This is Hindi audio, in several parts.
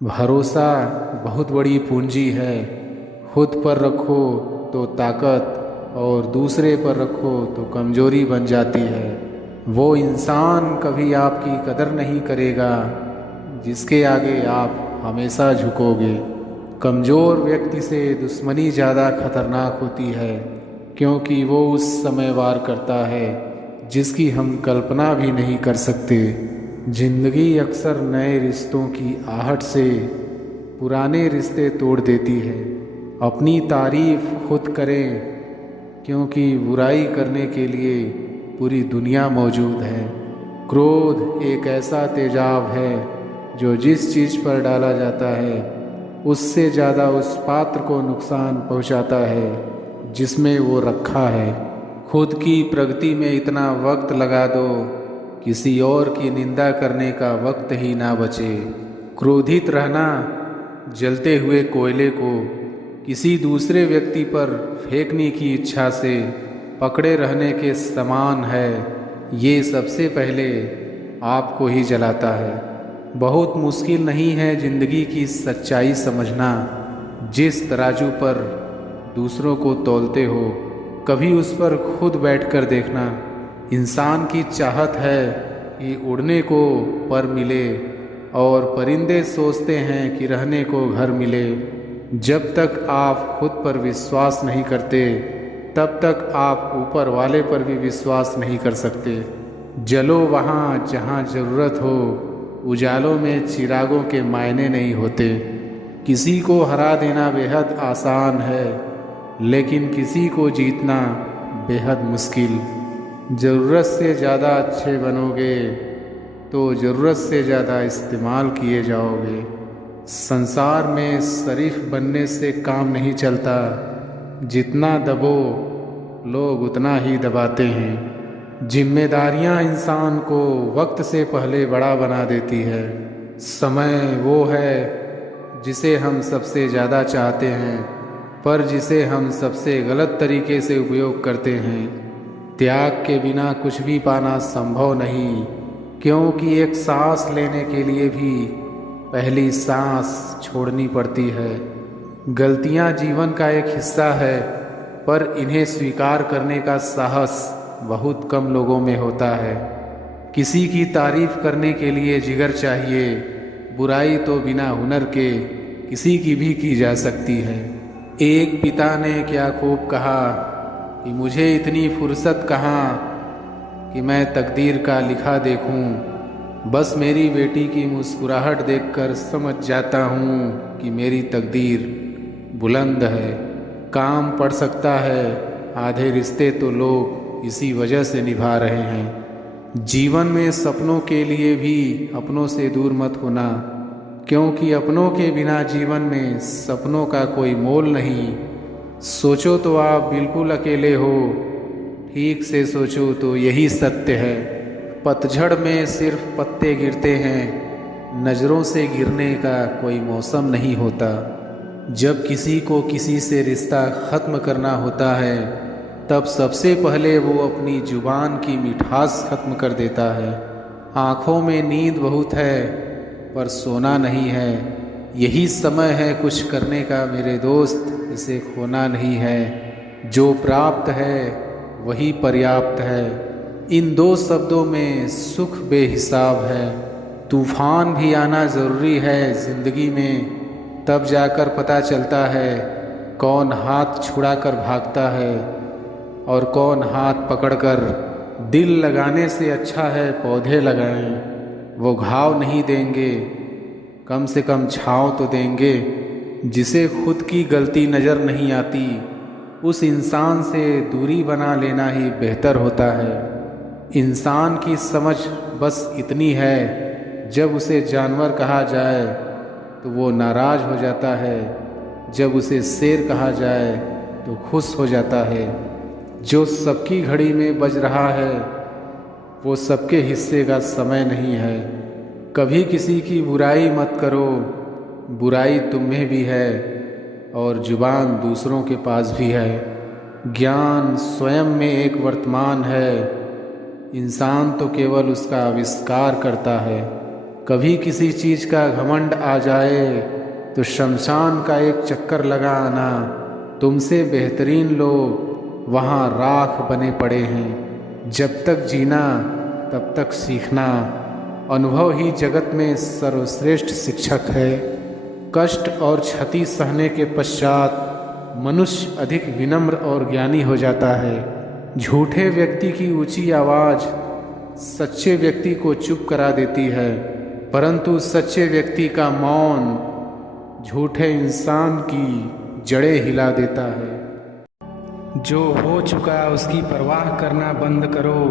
भरोसा बहुत बड़ी पूंजी है। खुद पर रखो तो ताकत और दूसरे पर रखो तो कमजोरी बन जाती है। वो इंसान कभी आपकी कदर नहीं करेगा जिसके आगे आप हमेशा झुकोगे। कमज़ोर व्यक्ति से दुश्मनी ज़्यादा खतरनाक होती है, क्योंकि वो उस समय वार करता है जिसकी हम कल्पना भी नहीं कर सकते। जिंदगी अक्सर नए रिश्तों की आहट से पुराने रिश्ते तोड़ देती है। अपनी तारीफ खुद करें, क्योंकि बुराई करने के लिए पूरी दुनिया मौजूद है। क्रोध एक ऐसा तेजाब है जो जिस चीज़ पर डाला जाता है उससे ज़्यादा उस पात्र को नुकसान पहुंचाता है जिसमें वो रखा है। खुद की प्रगति में इतना वक्त लगा दो, किसी और की निंदा करने का वक्त ही ना बचे। क्रोधित रहना जलते हुए कोयले को किसी दूसरे व्यक्ति पर फेंकने की इच्छा से पकड़े रहने के समान है। ये सबसे पहले आपको ही जलाता है। बहुत मुश्किल नहीं है जिंदगी की सच्चाई समझना। जिस तराजू पर दूसरों को तौलते हो, कभी उस पर खुद बैठकर देखना। इंसान की चाहत है कि उड़ने को पर मिले, और परिंदे सोचते हैं कि रहने को घर मिले। जब तक आप खुद पर विश्वास नहीं करते, तब तक आप ऊपर वाले पर भी विश्वास नहीं कर सकते। जलो वहाँ जहाँ ज़रूरत हो। उजालों में चिरागों के मायने नहीं होते। किसी को हरा देना बेहद आसान है, लेकिन किसी को जीतना बेहद मुश्किल। ज़रूरत से ज़्यादा अच्छे बनोगे तो ज़रूरत से ज़्यादा इस्तेमाल किए जाओगे। संसार में शरीफ बनने से काम नहीं चलता। जितना दबो लोग उतना ही दबाते हैं। जिम्मेदारियां इंसान को वक्त से पहले बड़ा बना देती है। समय वो है जिसे हम सबसे ज़्यादा चाहते हैं, पर जिसे हम सबसे गलत तरीके से उपयोग करते हैं। त्याग के बिना कुछ भी पाना संभव नहीं, क्योंकि एक सांस लेने के लिए भी पहली सांस छोड़नी पड़ती है। गलतियां जीवन का एक हिस्सा है, पर इन्हें स्वीकार करने का साहस बहुत कम लोगों में होता है। किसी की तारीफ करने के लिए जिगर चाहिए। बुराई तो बिना हुनर के किसी की भी की जा सकती है। एक पिता ने क्या खूब कहा कि मुझे इतनी फुर्सत कहाँ कि मैं तकदीर का लिखा देखूं। बस मेरी बेटी की मुस्कुराहट देखकर समझ जाता हूँ कि मेरी तकदीर बुलंद है। काम पड़ सकता है, आधे रिश्ते तो लोग इसी वजह से निभा रहे हैं। जीवन में सपनों के लिए भी अपनों से दूर मत होना, क्योंकि अपनों के बिना जीवन में सपनों का कोई मोल नहीं। सोचो तो आप बिल्कुल अकेले हो, ठीक से सोचो तो यही सत्य है। पतझड़ में सिर्फ पत्ते गिरते हैं, नज़रों से गिरने का कोई मौसम नहीं होता। जब किसी को किसी से रिश्ता ख़त्म करना होता है, तब सबसे पहले वो अपनी जुबान की मिठास ख़त्म कर देता है। आँखों में नींद बहुत है, पर सोना नहीं है। यही समय है कुछ करने का मेरे दोस्त, इसे खोना नहीं है। जो प्राप्त है वही पर्याप्त है। इन दो शब्दों में सुख बेहिसाब है। तूफान भी आना ज़रूरी है ज़िंदगी में, तब जाकर पता चलता है कौन हाथ छुड़ाकर भागता है और कौन हाथ पकड़कर। दिल लगाने से अच्छा है पौधे लगाएं। वो घाव नहीं देंगे, कम से कम छाँव तो देंगे। जिसे खुद की गलती नज़र नहीं आती, उस इंसान से दूरी बना लेना ही बेहतर होता है। इंसान की समझ बस इतनी है, जब उसे जानवर कहा जाए तो वो नाराज़ हो जाता है, जब उसे शेर कहा जाए तो खुश हो जाता है। जो सबकी घड़ी में बज रहा है वो सबके हिस्से का समय नहीं है। कभी किसी की बुराई मत करो, बुराई तुम में भी है और जुबान दूसरों के पास भी है। ज्ञान स्वयं में एक वर्तमान है, इंसान तो केवल उसका आविष्कार करता है। कभी किसी चीज़ का घमंड आ जाए तो शमशान का एक चक्कर लगा आना। तुमसे बेहतरीन लोग वहाँ राख बने पड़े हैं। जब तक जीना तब तक सीखना। अनुभव ही जगत में सर्वश्रेष्ठ शिक्षक है। कष्ट और क्षति सहने के पश्चात मनुष्य अधिक विनम्र और ज्ञानी हो जाता है। झूठे व्यक्ति की ऊंची आवाज़ सच्चे व्यक्ति को चुप करा देती है, परंतु सच्चे व्यक्ति का मौन झूठे इंसान की जड़ें हिला देता है। जो हो चुका उसकी परवाह करना बंद करो।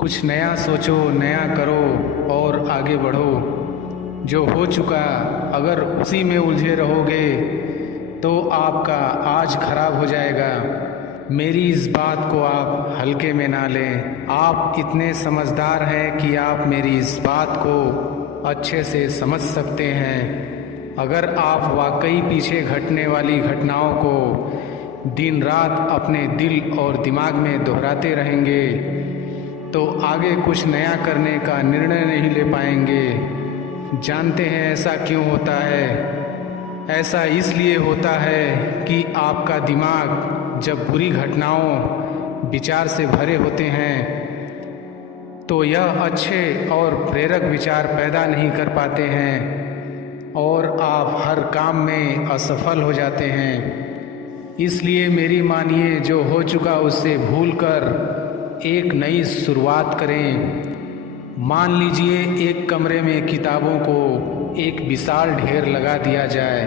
कुछ नया सोचो, नया करो और आगे बढ़ो। जो हो चुका अगर उसी में उलझे रहोगे तो आपका आज खराब हो जाएगा। मेरी इस बात को आप हल्के में ना लें। आप इतने समझदार हैं कि आप मेरी इस बात को अच्छे से समझ सकते हैं। अगर आप वाकई पीछे घटने वाली घटनाओं को दिन रात अपने दिल और दिमाग में दोहराते रहेंगे तो आगे कुछ नया करने का निर्णय नहीं ले पाएंगे। जानते हैं ऐसा क्यों होता है? ऐसा इसलिए होता है कि आपका दिमाग जब बुरी घटनाओं विचार से भरे होते हैं तो यह अच्छे और प्रेरक विचार पैदा नहीं कर पाते हैं और आप हर काम में असफल हो जाते हैं। इसलिए मेरी मानिए, जो हो चुका उससे भूलकर एक नई शुरुआत करें। मान लीजिए एक कमरे में किताबों को एक विशाल ढेर लगा दिया जाए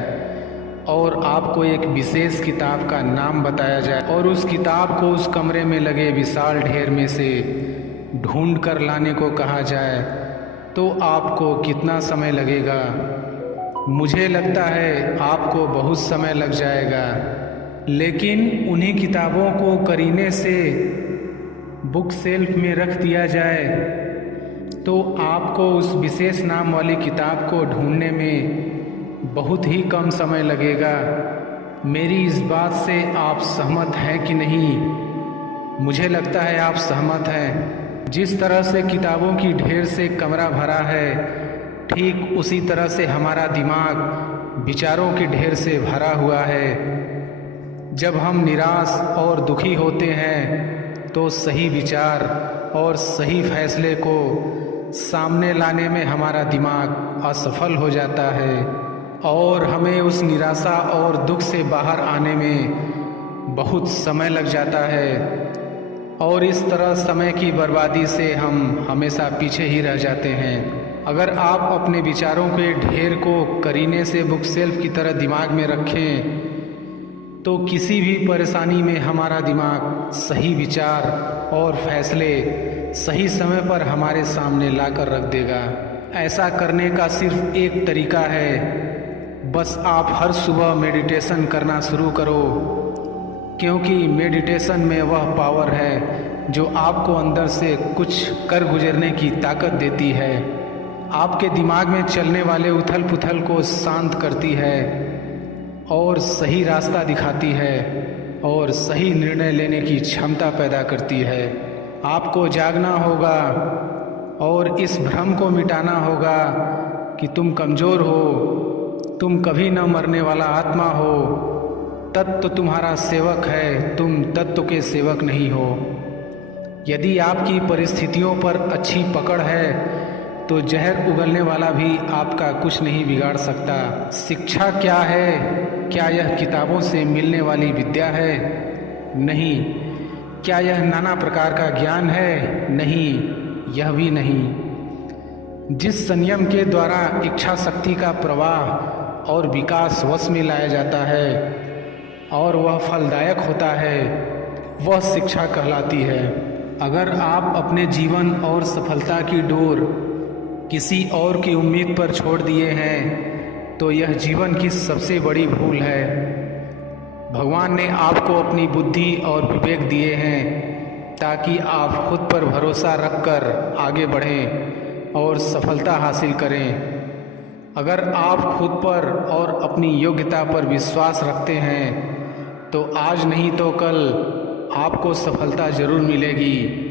और आपको एक विशेष किताब का नाम बताया जाए और उस किताब को उस कमरे में लगे विशाल ढेर में से ढूंढ कर लाने को कहा जाए तो आपको कितना समय लगेगा? मुझे लगता है आपको बहुत समय लग जाएगा। लेकिन उन्हीं किताबों को करीने से बुक सेल्फ में रख दिया जाए तो आपको उस विशेष नाम वाली किताब को ढूंढने में बहुत ही कम समय लगेगा। मेरी इस बात से आप सहमत हैं कि नहीं? मुझे लगता है आप सहमत हैं। जिस तरह से किताबों की ढेर से कमरा भरा है, ठीक उसी तरह से हमारा दिमाग विचारों के ढेर से भरा हुआ है। जब हम निराश और दुखी होते हैं तो सही विचार और सही फैसले को सामने लाने में हमारा दिमाग असफल हो जाता है और हमें उस निराशा और दुख से बाहर आने में बहुत समय लग जाता है और इस तरह समय की बर्बादी से हम हमेशा पीछे ही रह जाते हैं। अगर आप अपने विचारों के ढेर को करीने से बुक सेल्फ की तरह दिमाग में रखें तो किसी भी परेशानी में हमारा दिमाग सही विचार और फैसले सही समय पर हमारे सामने लाकर रख देगा। ऐसा करने का सिर्फ एक तरीका है, बस आप हर सुबह मेडिटेशन करना शुरू करो, क्योंकि मेडिटेशन में वह पावर है जो आपको अंदर से कुछ कर गुजरने की ताकत देती है, आपके दिमाग में चलने वाले उथल पुथल को शांत करती है और सही रास्ता दिखाती है और सही निर्णय लेने की क्षमता पैदा करती है। आपको जागना होगा और इस भ्रम को मिटाना होगा कि तुम कमज़ोर हो, तुम कभी न मरने वाला आत्मा हो। तत्व तुम्हारा सेवक है, तुम तत्व के सेवक नहीं हो। यदि आपकी परिस्थितियों पर अच्छी पकड़ है तो जहर उगलने वाला भी आपका कुछ नहीं बिगाड़ सकता। शिक्षा क्या है? क्या यह किताबों से मिलने वाली विद्या है? नहीं। क्या यह नाना प्रकार का ज्ञान है? नहीं, यह भी नहीं। जिस संयम के द्वारा इच्छा शक्ति का प्रवाह और विकास वश में लाया जाता है और वह फलदायक होता है, वह शिक्षा कहलाती है। अगर आप अपने जीवन और सफलता की डोर किसी और की उम्मीद पर छोड़ दिए हैं तो यह जीवन की सबसे बड़ी भूल है। भगवान ने आपको अपनी बुद्धि और विवेक दिए हैं ताकि आप खुद पर भरोसा रखकर आगे बढ़ें और सफलता हासिल करें। अगर आप खुद पर और अपनी योग्यता पर विश्वास रखते हैं तो आज नहीं तो कल आपको सफलता ज़रूर मिलेगी।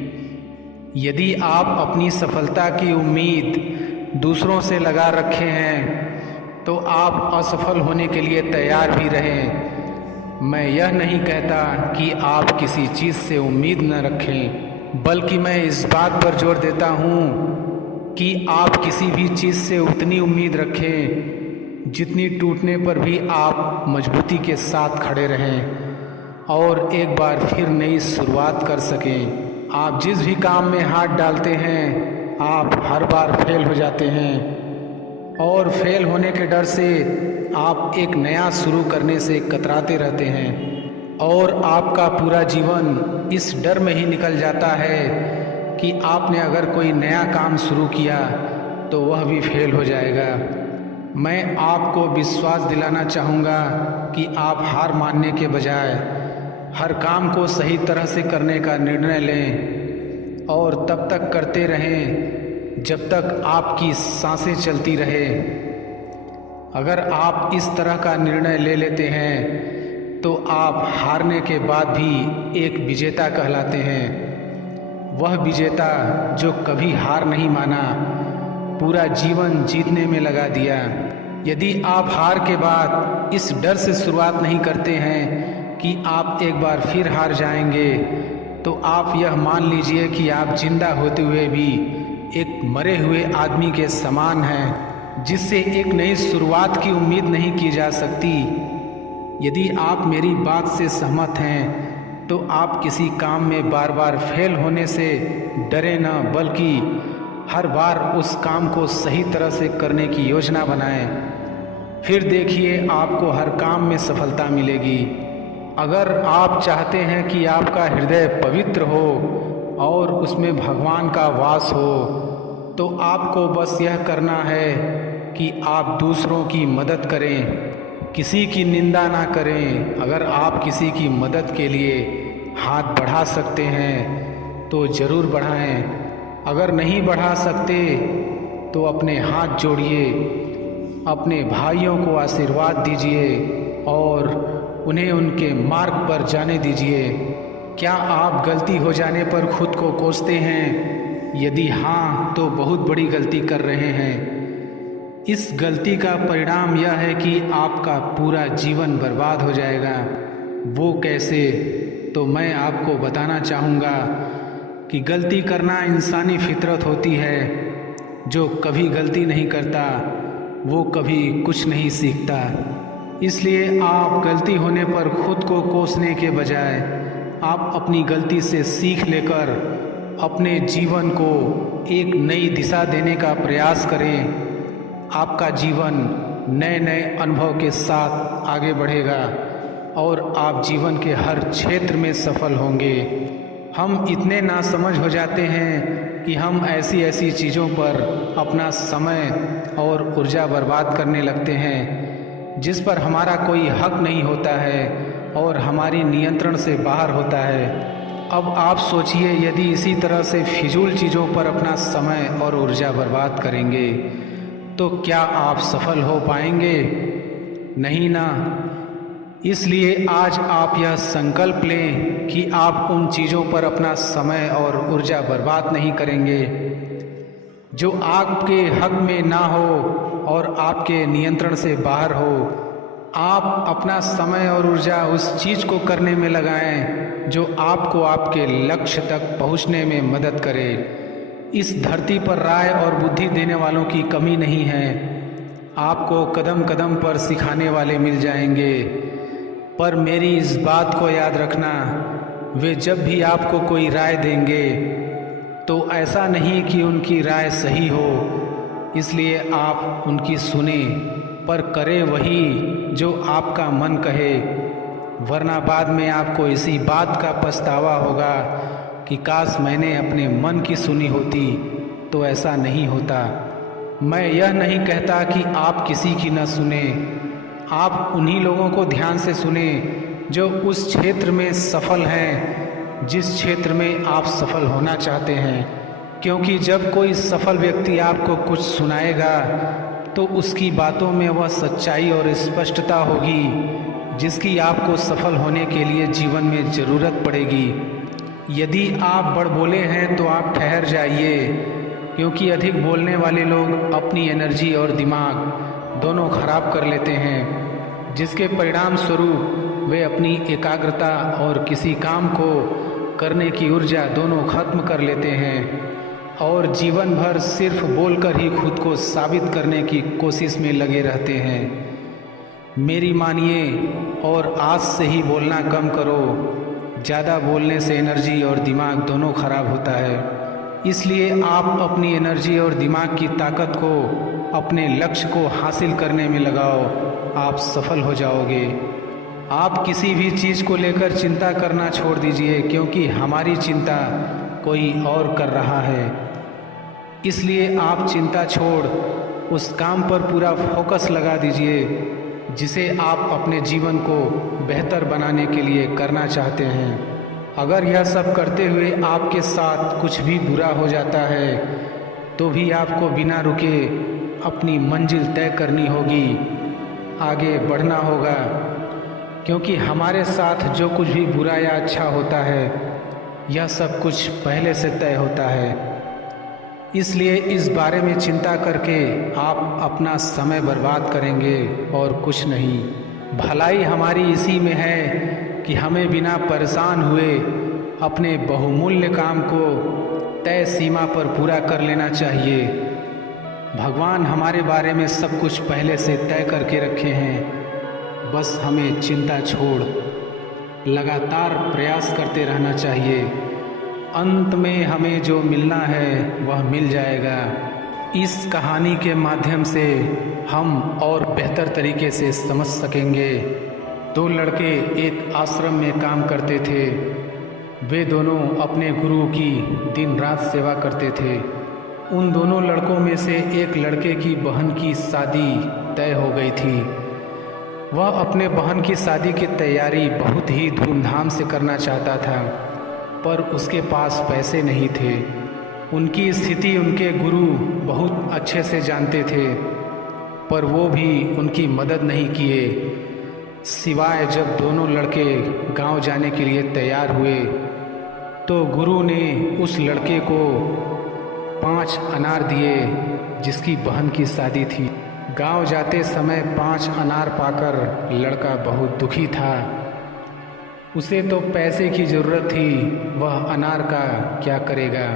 यदि आप अपनी सफलता की उम्मीद दूसरों से लगा रखे हैं तो आप असफल होने के लिए तैयार भी रहें। मैं यह नहीं कहता कि आप किसी चीज़ से उम्मीद न रखें, बल्कि मैं इस बात पर जोर देता हूँ कि आप किसी भी चीज़ से उतनी उम्मीद रखें जितनी टूटने पर भी आप मजबूती के साथ खड़े रहें और एक बार फिर नई शुरुआत कर सकें। आप जिस भी काम में हाथ डालते हैं आप हर बार फेल हो जाते हैं और फेल होने के डर से आप एक नया शुरू करने से कतराते रहते हैं और आपका पूरा जीवन इस डर में ही निकल जाता है कि आपने अगर कोई नया काम शुरू किया तो वह भी फेल हो जाएगा। मैं आपको विश्वास दिलाना चाहूँगा कि आप हार मानने के बजाय हर काम को सही तरह से करने का निर्णय लें और तब तक करते रहें जब तक आपकी सांसें चलती रहे। अगर आप इस तरह का निर्णय ले लेते हैं तो आप हारने के बाद भी एक विजेता कहलाते हैं। वह विजेता जो कभी हार नहीं माना, पूरा जीवन जीतने में लगा दिया। यदि आप हार के बाद इस डर से शुरुआत नहीं करते हैं कि आप एक बार फिर हार जाएंगे, तो आप यह मान लीजिए कि आप जिंदा होते हुए भी एक मरे हुए आदमी के समान हैं, जिससे एक नई शुरुआत की उम्मीद नहीं की जा सकती। यदि आप मेरी बात से सहमत हैं तो आप किसी काम में बार बार फेल होने से डरे न, बल्कि हर बार उस काम को सही तरह से करने की योजना बनाएं। फिर देखिए आपको हर काम में सफलता मिलेगी। अगर आप चाहते हैं कि आपका हृदय पवित्र हो और उसमें भगवान का वास हो, तो आपको बस यह करना है कि आप दूसरों की मदद करें, किसी की निंदा ना करें। अगर आप किसी की मदद के लिए हाथ बढ़ा सकते हैं तो ज़रूर बढ़ाएं। अगर नहीं बढ़ा सकते तो अपने हाथ जोड़िए, अपने भाइयों को आशीर्वाद दीजिए और उन्हें उनके मार्ग पर जाने दीजिए। क्या आप गलती हो जाने पर खुद को कोसते हैं? यदि हाँ, तो बहुत बड़ी गलती कर रहे हैं। इस गलती का परिणाम यह है कि आपका पूरा जीवन बर्बाद हो जाएगा। वो कैसे? तो मैं आपको बताना चाहूँगा कि गलती करना इंसानी फितरत होती है। जो कभी गलती नहीं करता वो कभी कुछ नहीं सीखता। इसलिए आप गलती होने पर खुद को कोसने के बजाय आप अपनी गलती से सीख लेकर अपने जीवन को एक नई दिशा देने का प्रयास करें। आपका जीवन नए नए अनुभव के साथ आगे बढ़ेगा और आप जीवन के हर क्षेत्र में सफल होंगे। हम इतने नासमझ हो जाते हैं कि हम ऐसी ऐसी चीज़ों पर अपना समय और ऊर्जा बर्बाद करने लगते हैं जिस पर हमारा कोई हक नहीं होता है और हमारी नियंत्रण से बाहर होता है। अब आप सोचिए, यदि इसी तरह से फिजूल चीज़ों पर अपना समय और ऊर्जा बर्बाद करेंगे तो क्या आप सफल हो पाएंगे? नहीं ना। इसलिए आज आप यह संकल्प लें कि आप उन चीज़ों पर अपना समय और ऊर्जा बर्बाद नहीं करेंगे जो आपके हक में ना हो और आपके नियंत्रण से बाहर हो। आप अपना समय और ऊर्जा उस चीज़ को करने में लगाएं जो आपको आपके लक्ष्य तक पहुंचने में मदद करे। इस धरती पर राय और बुद्धि देने वालों की कमी नहीं है। आपको कदम कदम पर सिखाने वाले मिल जाएंगे, पर मेरी इस बात को याद रखना, वे जब भी आपको कोई राय देंगे तो ऐसा नहीं कि उनकी राय सही हो, इसलिए आप उनकी सुने, पर करें वही जो आपका मन कहे, वरना बाद में आपको इसी बात का पछतावा होगा कि काश मैंने अपने मन की सुनी होती। तो ऐसा नहीं होता। मैं यह नहीं कहता कि आप किसी की न सुने। आप उन्हीं लोगों को ध्यान से सुने जो उस क्षेत्र में सफल हैं जिस क्षेत्र में आप सफल होना चाहते हैं, क्योंकि जब कोई सफल व्यक्ति आपको कुछ सुनाएगा तो उसकी बातों में वह सच्चाई और स्पष्टता होगी जिसकी आपको सफल होने के लिए जीवन में ज़रूरत पड़ेगी। यदि आप बड़बोले हैं तो आप ठहर जाइए क्योंकि अधिक बोलने वाले लोग अपनी एनर्जी और दिमाग दोनों खराब कर लेते हैं, जिसके परिणाम स्वरूप वे अपनी एकाग्रता और किसी काम को करने की ऊर्जा दोनों खत्म कर लेते हैं और जीवन भर सिर्फ बोलकर ही खुद को साबित करने की कोशिश में लगे रहते हैं। मेरी मानिए और आज से ही बोलना कम करो। ज़्यादा बोलने से एनर्जी और दिमाग दोनों खराब होता है। इसलिए आप अपनी एनर्जी और दिमाग की ताकत को अपने लक्ष्य को हासिल करने में लगाओ, आप सफल हो जाओगे। आप किसी भी चीज़ को लेकर चिंता करना छोड़ दीजिए, क्योंकि हमारी चिंता कोई और कर रहा है। इसलिए आप चिंता छोड़ उस काम पर पूरा फोकस लगा दीजिए जिसे आप अपने जीवन को बेहतर बनाने के लिए करना चाहते हैं। अगर यह सब करते हुए आपके साथ कुछ भी बुरा हो जाता है तो भी आपको बिना रुके अपनी मंजिल तय करनी होगी, आगे बढ़ना होगा, क्योंकि हमारे साथ जो कुछ भी बुरा या अच्छा होता है यह सब कुछ पहले से तय होता है। इसलिए इस बारे में चिंता करके आप अपना समय बर्बाद करेंगे और कुछ नहीं। भलाई हमारी इसी में है कि हमें बिना परेशान हुए अपने बहुमूल्य काम को तय सीमा पर पूरा कर लेना चाहिए। भगवान हमारे बारे में सब कुछ पहले से तय करके रखे हैं, बस हमें चिंता छोड़ लगातार प्रयास करते रहना चाहिए। अंत में हमें जो मिलना है वह मिल जाएगा। इस कहानी के माध्यम से हम और बेहतर तरीके से समझ सकेंगे। दो लड़के एक आश्रम में काम करते थे। वे दोनों अपने गुरु की दिन रात सेवा करते थे। उन दोनों लड़कों में से एक लड़के की बहन की शादी तय हो गई थी। वह अपने बहन की शादी की तैयारी बहुत ही धूमधाम से करना चाहता था, पर उसके पास पैसे नहीं थे। उनकी स्थिति उनके गुरु बहुत अच्छे से जानते थे, पर वो भी उनकी मदद नहीं किए। सिवाय जब दोनों लड़के गांव जाने के लिए तैयार हुए तो गुरु ने उस लड़के को 5 अनार दिए जिसकी बहन की शादी थी। गांव जाते समय 5 अनार पाकर लड़का बहुत दुखी था। उसे तो पैसे की ज़रूरत थी, वह अनार का क्या करेगा।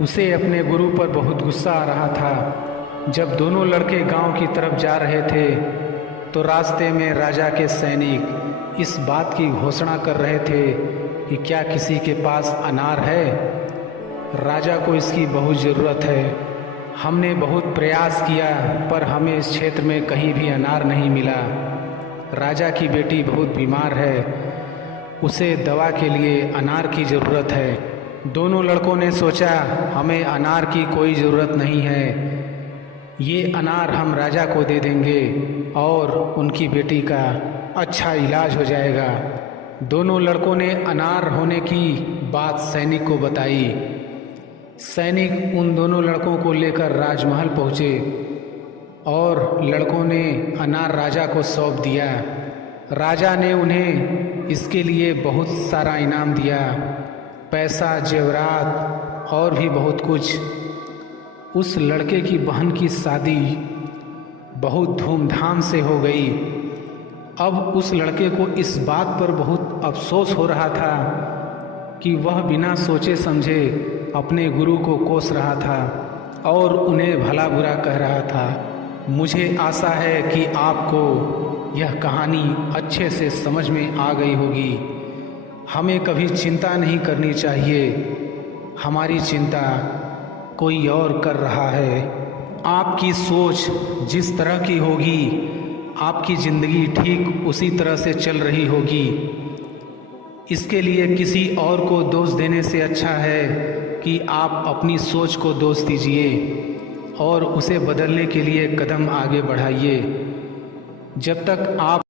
उसे अपने गुरु पर बहुत गुस्सा आ रहा था। जब दोनों लड़के गांव की तरफ जा रहे थे तो रास्ते में राजा के सैनिक इस बात की घोषणा कर रहे थे कि क्या किसी के पास अनार है। राजा को इसकी बहुत ज़रूरत है। हमने बहुत प्रयास किया पर हमें इस क्षेत्र में कहीं भी अनार नहीं मिला। राजा की बेटी बहुत बीमार है, उसे दवा के लिए अनार की ज़रूरत है। दोनों लड़कों ने सोचा हमें अनार की कोई ज़रूरत नहीं है, ये अनार हम राजा को दे देंगे और उनकी बेटी का अच्छा इलाज हो जाएगा। दोनों लड़कों ने अनार होने की बात सैनिक को बताई। सैनिक उन दोनों लड़कों को लेकर राजमहल पहुँचे और लड़कों ने अनार राजा को सौंप दिया। राजा ने उन्हें इसके लिए बहुत सारा इनाम दिया, पैसा, जेवरात और भी बहुत कुछ। उस लड़के की बहन की शादी बहुत धूमधाम से हो गई। अब उस लड़के को इस बात पर बहुत अफसोस हो रहा था कि वह बिना सोचे समझे अपने गुरु को कोस रहा था और उन्हें भला बुरा कह रहा था। मुझे आशा है कि आपको यह कहानी अच्छे से समझ में आ गई होगी। हमें कभी चिंता नहीं करनी चाहिए, हमारी चिंता कोई और कर रहा है। आपकी सोच जिस तरह की होगी आपकी ज़िंदगी ठीक उसी तरह से चल रही होगी। इसके लिए किसी और को दोष देने से अच्छा है कि आप अपनी सोच को दोष दीजिए और उसे बदलने के लिए कदम आगे बढ़ाइए। जब तक आप